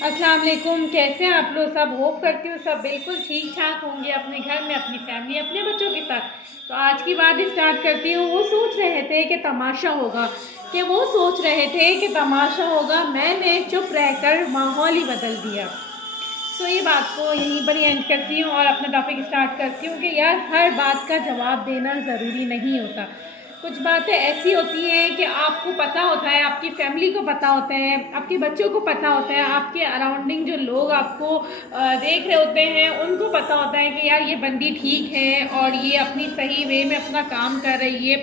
अस्सलाम वालेकुम। कैसे हैं आप लोग सब? होप करती हूँ सब बिल्कुल ठीक ठाक होंगे अपने घर में, अपनी फैमिली, अपने बच्चों के साथ। तो आज की बात स्टार्ट करती हूँ। वो सोच रहे थे कि तमाशा होगा, मैंने चुप रहकर माहौल ही बदल दिया। सो ये बात को यहीं पर ही एंड करती हूँ और अपना टॉपिक स्टार्ट करती हूँ कि यार हर बात का जवाब देना ज़रूरी नहीं होता। कुछ बातें ऐसी होती हैं कि आपको पता होता है, आपकी फैमिली को पता होता है, आपके बच्चों को पता होता है, आपके अराउंडिंग जो लोग आपको देख रहे होते हैं उनको पता होता है कि यार ये बंदी ठीक है और ये अपनी सही वे में अपना काम कर रही है,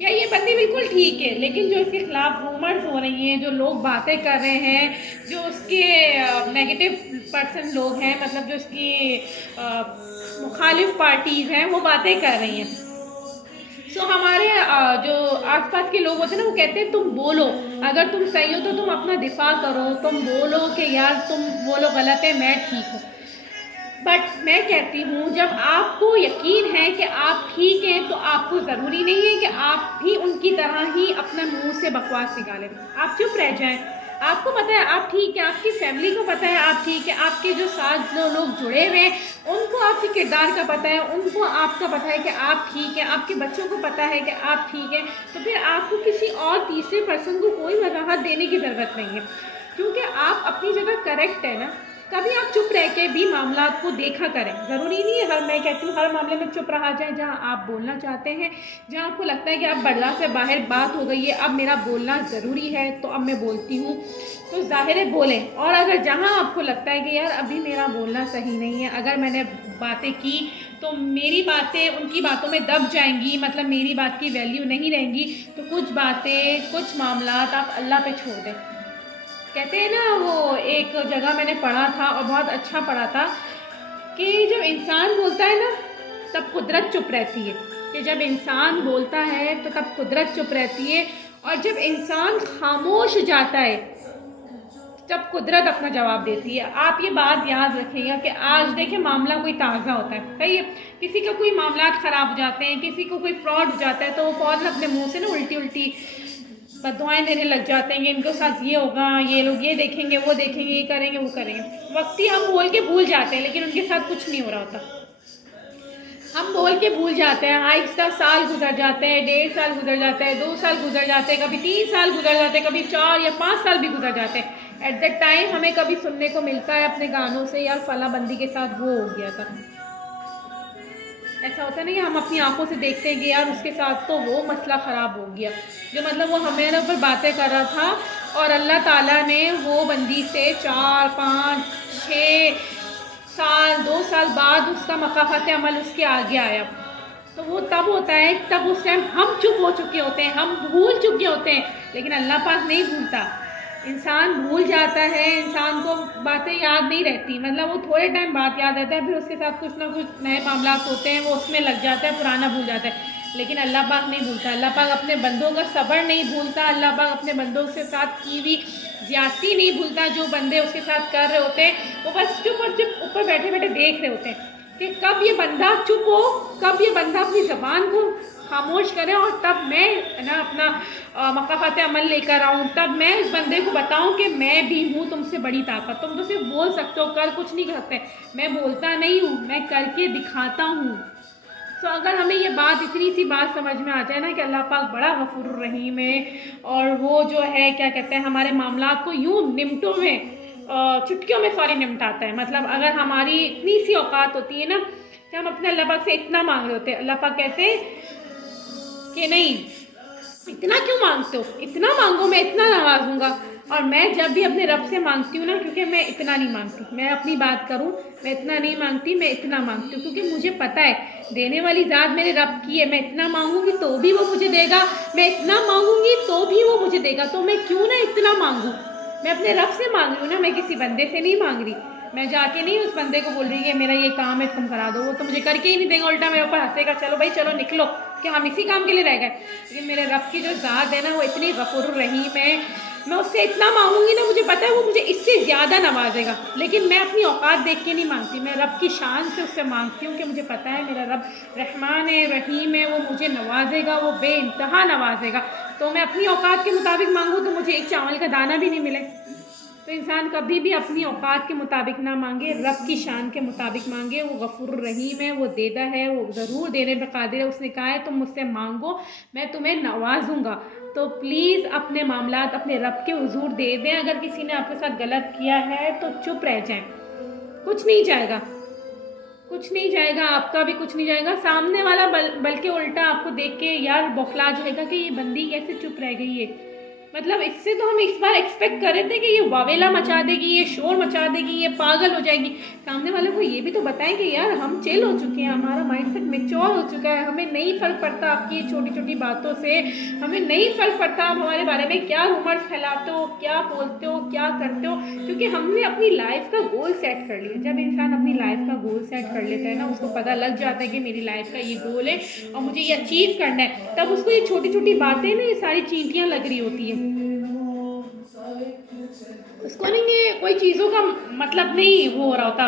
या ये बंदी बिल्कुल ठीक है। लेकिन जो इसके खिलाफ रूमर्स हो रही हैं, जो लोग बातें कर रहे हैं, जो उसके नेगेटिव पर्सन लोग हैं, मतलब जो इसकी मुखालिफ पार्टीज़ हैं, वो बातें कर रही हैं। हमारे जो आसपास के लोग होते हैं ना, वो कहते हैं तुम बोलो, अगर तुम सही हो तो तुम अपना दिफा करो, तुम बोलो कि यार तुम बोलो गलत है, मैं ठीक हूँ। बट मैं कहती हूँ जब आपको यकीन है कि आप ठीक हैं तो आपको ज़रूरी नहीं है कि आप भी उनकी तरह ही अपने मुंह से बकवास निकालें। आप चुप रह जाएं। आपको पता है आप ठीक है, आपकी फैमिली को पता है आप ठीक है, आपके जो साथ जो लोग जुड़े हुए हैं उनको आपके किरदार का पता है, उनको आपका पता है कि आप ठीक है, आपके बच्चों को पता है कि आप ठीक है। तो फिर आपको किसी और तीसरे पर्सन को कोई वजाहत देने की ज़रूरत नहीं है, क्योंकि आप अपनी जगह करेक्ट है ना। कभी आप चुप रह के भी मामला को देखा करें। ज़रूरी नहीं है मैं कहती हूँ हर मामले में चुप रहा जाए। जहाँ आप बोलना चाहते हैं, जहाँ आपको लगता है कि अब बर्दाश्त से बाहर बात हो गई है, अब मेरा बोलना ज़रूरी है, तो अब मैं बोलती हूँ, तो ज़ाहिर है बोलें। और अगर जहाँ आपको लगता है कि यार अभी मेरा बोलना सही नहीं है, अगर मैंने बातें की तो मेरी बातें उनकी बातों में दब जाएंगी, मतलब मेरी बात की वैल्यू नहीं रहेंगी, तो कुछ बातें, कुछ मामला आप अल्लाह पे छोड़ दें। कहते हैं ना, वो एक जगह मैंने पढ़ा था और बहुत अच्छा पढ़ा था कि जब इंसान बोलता है ना तब कुदरत चुप रहती है। कि जब इंसान बोलता है तो तब कुदरत चुप रहती है, और जब इंसान खामोश जाता है तब कुदरत अपना जवाब देती है। आप ये बात याद रखिएगा कि आज देखें मामला कोई ताज़ा होता है, सही है, किसी का कोई मामला ख़राब हो जाते हैं, किसी को कोई फ्रॉड हो जाता है, तो वो फ़ौरन अपने मुंह से ना उल्टी उल्टी बददुआएं देने लग जाते हैं। इनके साथ ये होगा, ये लोग ये देखेंगे, वो देखेंगे, ये करेंगे, वो करेंगे। वक्ती हम बोल के भूल जाते हैं, लेकिन उनके साथ कुछ नहीं हो रहा होता। हम बोल के भूल जाते हैं। आहिस्ता साल गुजर जाते हैं, 1.5 साल गुजर जाता है, 2 साल गुजर जाते हैं, कभी 3 साल गुजर जाते हैं, कभी 4 या 5 साल भी गुजर जाते हैं। एट दैट टाइम हमें कभी सुनने को मिलता है अपने गानों से, यार फला बंदी के साथ वो हो गया था। ऐसा होता नहीं, हम अपनी आंखों से देखते हैं कि यार उसके साथ तो वो मसला ख़राब हो गया, जो मतलब वो हमारे ऊपर बातें कर रहा था और अल्लाह ताला ने वो बंदी से 4, 5, 6 साल, 2 साल बाद उसका मकाफात अमल उसके आगे आया। तो वो तब होता है, तब उस टाइम हम चुप हो चुके होते हैं, हम भूल चुके होते हैं, लेकिन अल्लाह पाक नहीं भूलता। इंसान भूल जाता है, इंसान को बातें याद नहीं रहती, मतलब वो थोड़े टाइम बाद याद रहता है, फिर उसके साथ कुछ ना कुछ नए मामला होते हैं, वो उसमें लग जाता है, पुराना भूल जाता है। लेकिन अल्लाह पाक नहीं भूलता। अल्लाह पाक अपने बंदों का सब्र नहीं भूलता। अल्लाह पाक अपने बंदों के साथ की हुई ज्यादती नहीं भूलता। जो बंदे उसके साथ कर रहे होते हैं वो बस चुप और चुप ऊपर बैठे बैठे देख रहे होते हैं कि कब ये बंदा चुप हो, कब ये बंदा अपनी ज़बान को खामोश करे, और तब मैं ना अपना मकाफात अमल लेकर आऊँ, तब मैं उस बंदे को बताऊँ कि मैं भी हूँ तुमसे बड़ी ताकत। तुम तो सिर्फ बोल सकते हो, कर कुछ नहीं करते। मैं बोलता नहीं हूँ, मैं करके दिखाता हूँ। तो अगर हमें ये बात, इतनी सी बात समझ में आ जाए ना कि अल्लाह पाक बड़ा गफूर रहीम है, और वो जो है क्या कहते हैं हमारे मामला को यूँ निमटों में, चुटकियों में सॉरी निमटाता है। मतलब अगर हमारी इतनी सी औकात होती है ना कि हम अपने अल्लाह पाक से इतना मांग रहे होते हैं, अल्लाह पाक कहते हैं कि नहीं, इतना क्यों मांगते हो, इतना मांगो, मैं इतना नवाजूंगा। और मैं जब भी अपने रब से मांगती हूँ ना, क्योंकि मैं इतना नहीं मांगती, मैं अपनी बात करूँ, मैं इतना नहीं मांगती, मैं इतना मांगती हूँ, क्योंकि मुझे पता है देने वाली ज़ात मेरे रब की है। मैं इतना मांगूंगी तो भी वो मुझे देगा, मैं इतना मांगूंगी तो भी वो मुझे देगा, तो मैं क्यों ना इतना मांगूँ। मैं अपने रब से मांग रही हूँ ना, मैं किसी बंदे से नहीं मांग रही। मैं जाके नहीं उस बंदे को बोल रही कि मेरा ये काम है तुम करा दो, वो तो मुझे करके ही नहीं देगा, उल्टा मेरे ऊपर हंसेगा, चलो भाई चलो निकलो, कि हम इसी काम के लिए रह गए। लेकिन मेरे रब की जो ज़ात है ना, वो इतनी गफूर रहीम है, मैं उससे इतना मांगूंगी ना, मुझे पता है वो मुझे इससे ज़्यादा नवाजेगा। लेकिन मैं अपनी औकात देख के नहीं मांगती, मैं रब की शान से उससे मांगती हूँ कि मुझे पता है मेरा रब रहमान है, रहीम है, वो मुझे नवाजेगा, वो बेइंतहा नवाजेगा। तो मैं अपनी औकात के मुताबिक मांगूँ तो मुझे एक चावल का दाना भी नहीं मिले, तो इंसान कभी भी अपनी औकात के मुताबिक ना मांगे, रब की शान के मुताबिक मांगे। वो गफूर रहीम है, वो देता है, वो ज़रूर देने पर कादिर है। उसने कहा है तुम मुझसे मांगो, मैं तुम्हें नवाजूंगा। तो प्लीज़ अपने मामलात अपने रब के हुजूर दे दें। अगर किसी ने आपके साथ गलत किया है तो चुप रह जाएं, कुछ नहीं जाएगा, कुछ नहीं जाएगा, आपका भी कुछ नहीं जाएगा। सामने वाला बल्कि उल्टा आपको देख के यार बौखला जाएगा कि ये बंदी कैसे चुप रह गई है। मतलब इससे तो हम इस बार एक्सपेक्ट कर रहे थे कि ये वावेला मचा देगी, ये शोर मचा देगी, ये पागल हो जाएगी। सामने वाले को ये भी तो बताएं कि यार हम चिल हो चुके हैं, हमारा माइंडसेट मैच्योर हो चुका है, हमें नहीं फ़र्क पड़ता आपकी ये छोटी छोटी बातों से, हमें नहीं फ़र्क पड़ता आप हमारे बारे में क्या रूमर्स फैलाते हो, क्या बोलते हो, क्या करते हो, क्योंकि हमने अपनी लाइफ का गोल सेट कर लिया। जब इंसान अपनी लाइफ का गोल सेट कर लेता है ना, उसको पता लग जाता है कि मेरी लाइफ का ये गोल है और मुझे ये अचीव करना है, तब उसको ये छोटी छोटी बातें ना, ये सारी चींटियाँ लग रही होती हैं। उसको नहीं कोई चीज़ों का मतलब नहीं वो हो रहा होता,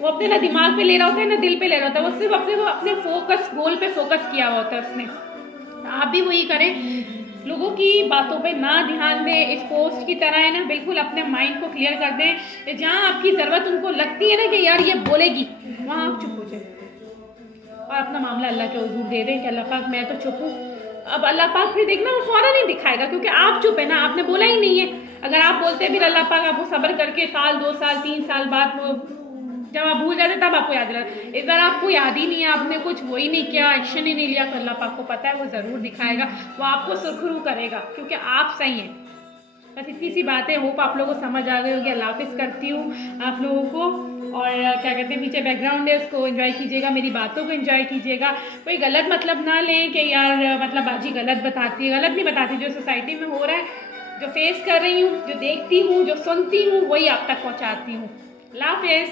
वो अपने ना दिमाग पे ले रहा होता है ना दिल पे ले रहा होता है, वो सिर्फ अपने फोकस गोल पे फोकस किया हुआ होता है उसने। आप भी वही करें, लोगों की बातों पे ना ध्यान दें। इस पोस्ट की तरह है ना, बिल्कुल अपने माइंड को क्लियर कर दें। जहाँ आपकी ज़रूरत उनको लगती है ना कि यार ये बोलेगी, वहाँ आप चुप हो जाए और अपना मामला अल्लाह के हुजूर दे दें कि अल्लाह पाक मैं तो चुप हूँ। अब अल्लाह पाक फिर देखना वो फौरन नहीं दिखाएगा, क्योंकि आप चुप है ना, आपने बोला ही नहीं है। अगर आप बोलते हैं फिर अल्लाह पाक आपको सब्र करके साल 2 साल 3 साल बाद वो जब आप भूल जाते तब आपको याद दिलाता। इस बार आपको याद ही नहीं है, आपने कुछ वो ही नहीं किया, एक्शन ही नहीं लिया, तो अल्लाह पाक को पता है वो ज़रूर दिखाएगा, वो आपको सुरखरू करेगा क्योंकि आप सही हैं। बस इतनी सी बातें, होप आप लोगों को समझ आ गई होगी। अल्लाह हाफिज़ करती हूँ आप लोगों को। और क्या कहते हैं, पीछे बैकग्राउंड है उसको एंजॉय कीजिएगा, मेरी बातों को एंजॉय कीजिएगा। कोई गलत मतलब ना लें कि यार मतलब बाजी गलत बताती है, गलत नहीं बताती। जो सोसाइटी में हो रहा है, जो फेस कर रही हूँ, जो देखती हूँ, जो सुनती हूँ, वही आप तक पहुँचाती हूँ। अल्लाह हाफिज़।